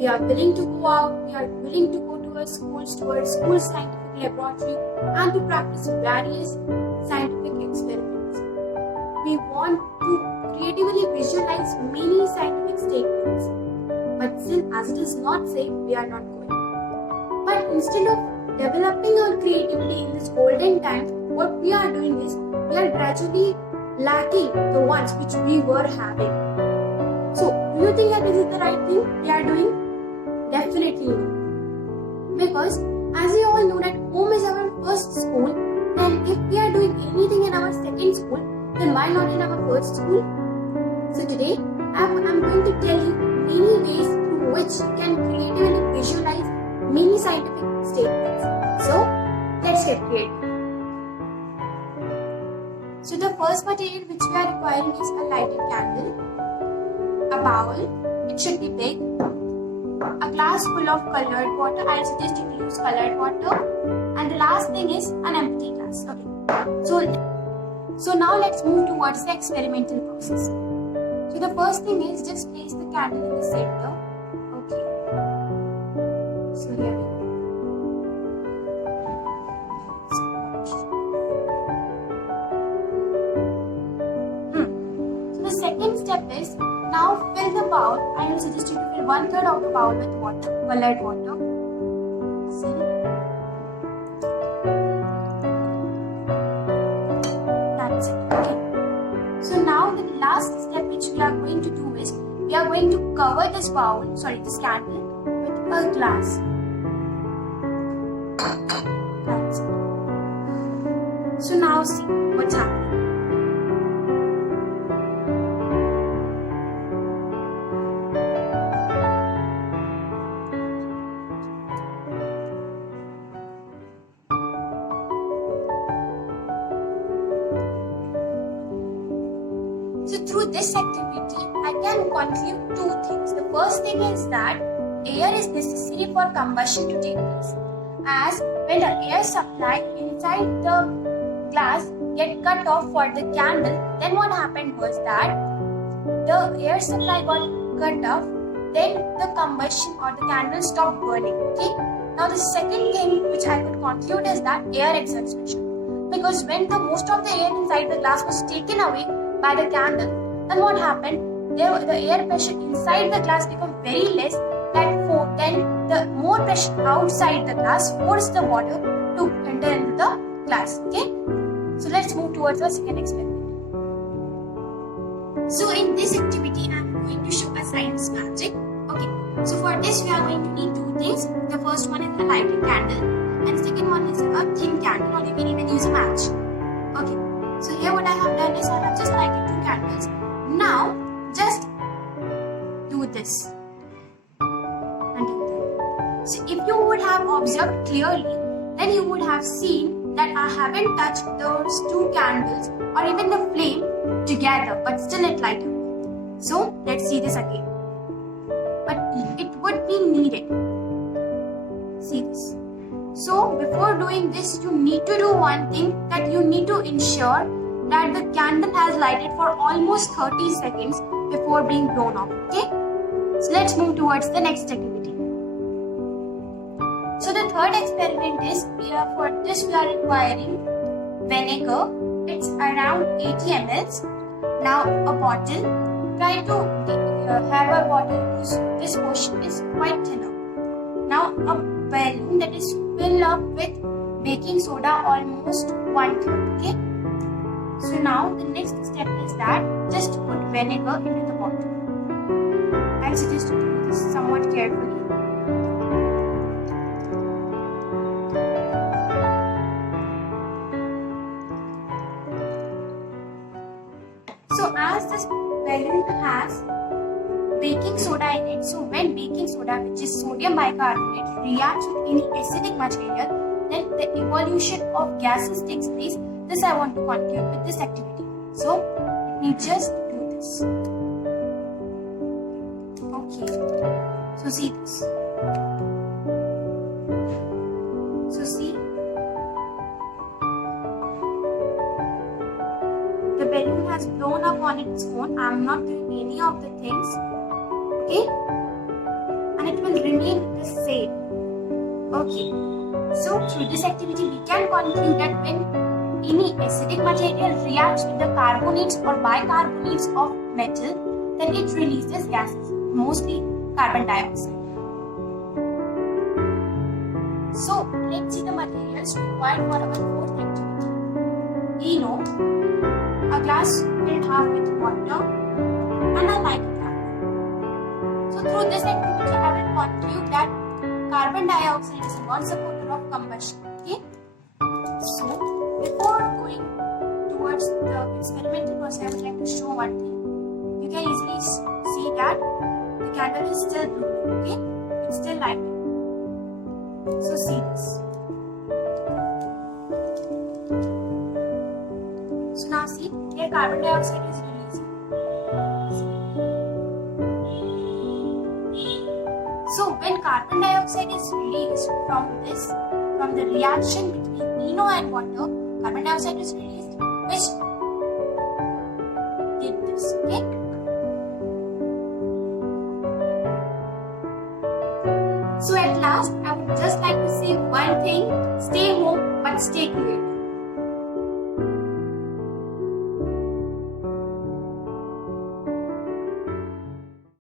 we are willing to go out, we are willing to go to our schools, to our school scientific laboratory, and to practice various scientific experiments. We want to creatively visualize many scientific statements. But still, as it is not safe, we are not going. But instead of developing our creativity in this golden time, what we are doing is we are gradually lacking the ones which we were having. So, do you think that this is the right thing we are doing? Definitely no. Because as we all know that home is our first school, and if we are doing anything in our second school, then why not in our first school? So today, I'm going to tell you many ways through which you can creatively visualize many scientific statements. So, let's get creative. So the first material which we are requiring is a lighted candle, a bowl, it should be big, a glass full of colored water. I suggest you to use colored water, and the last thing is an empty glass. Okay. So now let's move towards the experimental process. So the first thing is just place the candle in the center. Okay. So here we go. So the second step is now fill the bowl. I will suggest you to fill 1/3 of the bowl with water, colored water. See? That's it. Okay. So now the last step which we are going to do is we are going to cover this candle with a glass. That's it. So now see what's happening. So through this activity, I can conclude two things. The first thing is that air is necessary for combustion to take place. As when the air supply inside the glass get cut off for the candle, then what happened was that the air supply got cut off, then the combustion or the candle stopped burning. Okay. Now the second thing which I could conclude is that air exerts pressure. Because when the most of the air inside the glass was taken away by the candle, then what happened? The air pressure inside the glass became very less. Then the more pressure outside the glass forced the water to enter into the glass. Okay. So let's move towards the second experiment. So in this activity, I am going to show a science magic. Okay. So for this, we are going to need two things. The first one is a lighted candle, and the second one is a thin candle, or you can even use a match. Okay. So here what I have done is I have just lighted two candles. Now just do this and do that. So if you would have observed clearly, then you would have seen that I haven't touched those two candles or even the flame together, but still it lighted up. So let's see this again. But it would be needed. See this. So before doing this, you need to do one thing, that you need to ensure that the candle has lighted for almost 30 seconds before being blown off. Okay. So let's move towards the next activity. So the third experiment is for this we are requiring vinegar. It's around 80 ml. Now a bottle. Try to have a bottle whose this portion is quite thinner. Now a balloon that is filled up with baking soda, almost 1/3. Okay. So now the next step is that just put vinegar into the bottle. I suggest you to do this somewhat carefully. So as this balloon has baking soda in it, so when baking soda, which is sodium bicarbonate, reacts with any acidic material, then the evolution of gases takes place. This I want to conclude with this activity. So let me just do this. Okay. So see this. So see. The balloon has blown up on its own. I am not doing any of the things. Okay. And it will will remain the same. Okay, so through this activity we can conclude that when any acidic material reacts with the carbonates or bicarbonates of metal, then it releases gases, mostly carbon dioxide. So let's see the materials required for our fourth activity. We know a glass filled half with water and a light glass. So through this activity I will conclude that carbon dioxide is a non-supporter of combustion. Okay. So before going towards the experimental process, I would like to show one thing. You can easily see that the candle is still glowing. Okay, it's still lighting. So see this. So now see, here carbon dioxide is releasing. So when carbon dioxide is released from the reaction between NO and water, carbon dioxide is released, which did this. Okay. So at last, I would just like to say one thing: stay home, but stay creative.